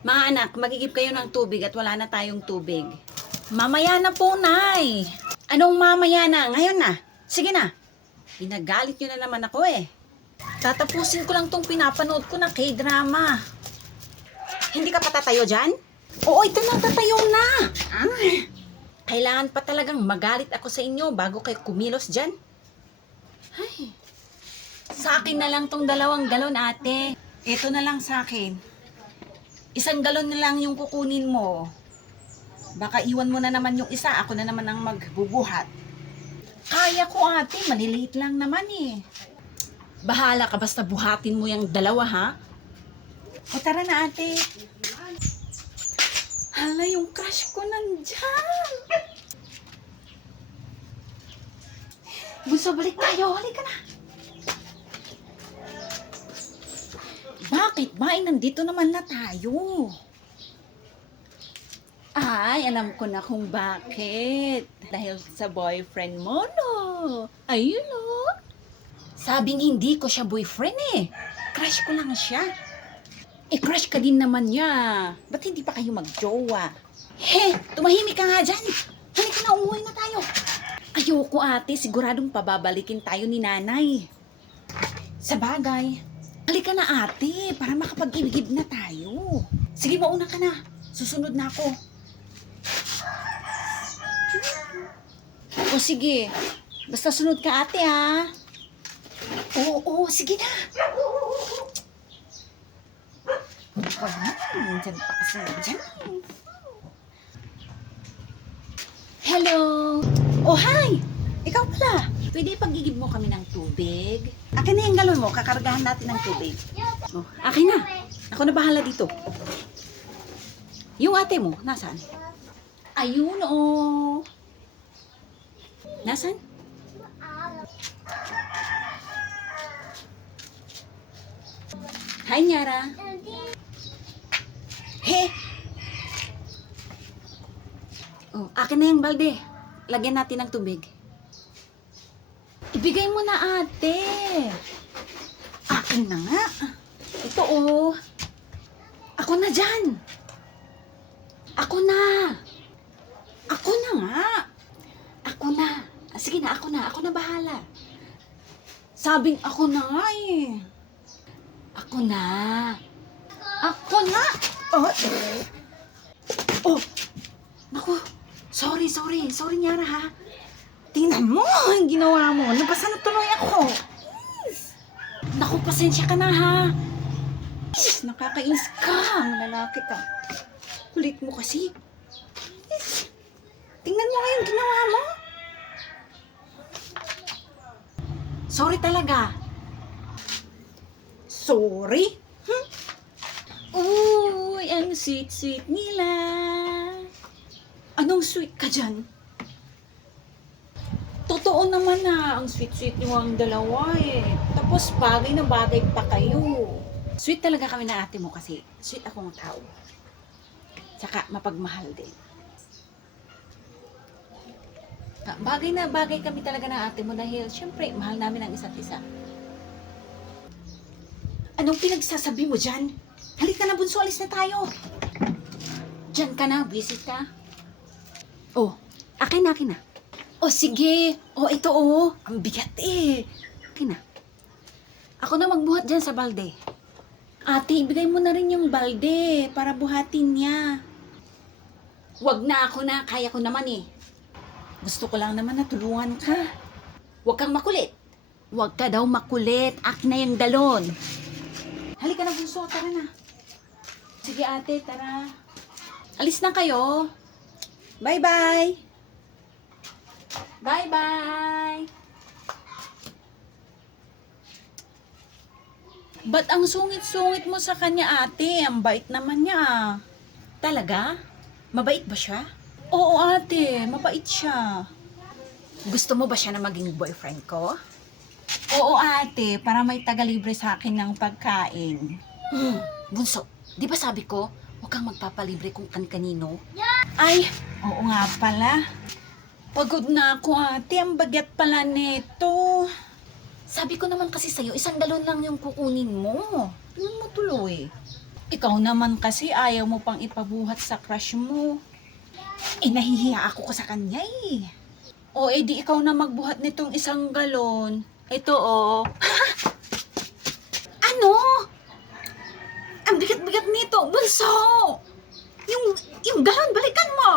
Mga anak, magigib kayo ng tubig at wala na tayong tubig. Mamaya na po, Nay. Anong mamaya na? Ngayon na. Sige na. Pinagalit nyo na naman ako eh. Tatapusin ko lang tong pinapanood ko na K-drama. Hindi ka pa tatayo dyan? Oo, ito na, tatayo na. Kailangan pa talagang magalit ako sa inyo bago kayo kumilos dyan. Ay. Sa akin na lang tong 2 galon, ate. Ito na lang sa akin. 1 galon na lang yung kukunin mo. Baka iwan mo na naman yung isa, ako na naman ang magbubuhat. Kaya ko, ate, maliliit lang naman eh. Bahala ka, basta buhatin mo yung 2, ha? O tara na, ate. Hala, yung crush ko nandyan. Bunso, balik tayo. Halika na. Bakit ba? Nandito naman na tayo. Ay, alam ko na kung bakit. Dahil sa boyfriend mo, no? Ayun, no? Sabing hindi ko siya boyfriend eh. Crush ko lang siya. Eh, crush ka din naman niya. Ba't hindi pa kayo magjowa? He, tumahimik ka nga dyan. Halika na, umuwi na tayo. Ayoko, ate. Siguradong pababalikin tayo ni nanay. Sa bagay. Halika na, ate. Para makapag-ibigib na tayo. Sige, mauna ka na. Susunod na ako. O sige. Basta sunod ka, ate, ha? Oo, sige na. Diyan pa kasi. Diyan. Hello. Oh, hi. Ikaw pala. Pwede pag-igib mo kami ng tubig? Akin na yung galon mo. Kakargahan natin ng tubig. Oh, akin na. Ako na bahala dito. Yung ate mo, nasaan? Ayun, oh. Nasaan? Hi, Nyara. He! Oh, akin na yung balde. Lagyan natin ng tubig. Ibigay mo na, ate. Akin na nga. Ito, oh. Ako na dyan. Ako na. Ako na nga. Ako na. Sige na, ako na. Ako na bahala. Sabing ako na nga eh. Ako na. Ako na. Oh. Naku. Sorry, Nyara, ha. Tingnan mo ang ginawa mo. Nabasa na tuloy ako. Naku, pasensya ka na, ha. Nakakainis ka. Ang lalaki ka. Kulit mo kasi. Tingnan mo nga yung ginawa mo. Sorry talaga. Sorry? Uy, ang sweet-sweet nila. Anong sweet ka dyan? Totoo naman na, ang sweet-sweet niyo ang dalawa eh. Tapos bagay na bagay pa kayo. Sweet talaga kami na ate mo kasi sweet akong tao. Tsaka mapagmahal din. Bagay na bagay kami talaga na ate mo dahil syempre mahal namin ang isa't isa. Anong pinagsasabi mo dyan? Halika na bunso, alis na tayo. Dyan ka na, visit ka. Oh, akin na. Oh, sige. Oh, ito oh. Ang bigat eh. Akin na. Ako na magbuhat dyan sa balde. Ate, ibigay mo na rin yung balde para buhatin niya. Wag na, ako na. Kaya ko naman eh. Gusto ko lang naman na tulungan ka. Huwag kang makulit. Huwag ka daw makulit. Akin na yung galon. Halika na bunso, tara na. Sige ate, tara. Alis na kayo. Bye-bye. Bye-bye. Ba't ang sungit-sungit mo sa kanya, ate? Ang bait naman niya. Talaga? Mabait ba siya? Oo, ate. Mabait siya. Gusto mo ba siya na maging boyfriend ko? Oo, ate. Para may taga-libre sa akin ng pagkain. Bunso, di ba sabi ko, huwag kang magpapalibre kung kan-kanino? Ay, oo nga pala. Pagod na ako, ate. Ang bagyat pala nito. Sabi ko naman kasi sa'yo, 1 galon lang yung kukunin mo. Tingnan mo tuloy. Ikaw naman kasi ayaw mo pang ipabuhat sa crush mo. Eh, nahihiya ako ko sa kanya eh. O, edi ikaw na magbuhat nitong 1 galon. Ito, oh. Ano? Ang bigat-bigat nito, bunso! Yung galon, balikan mo!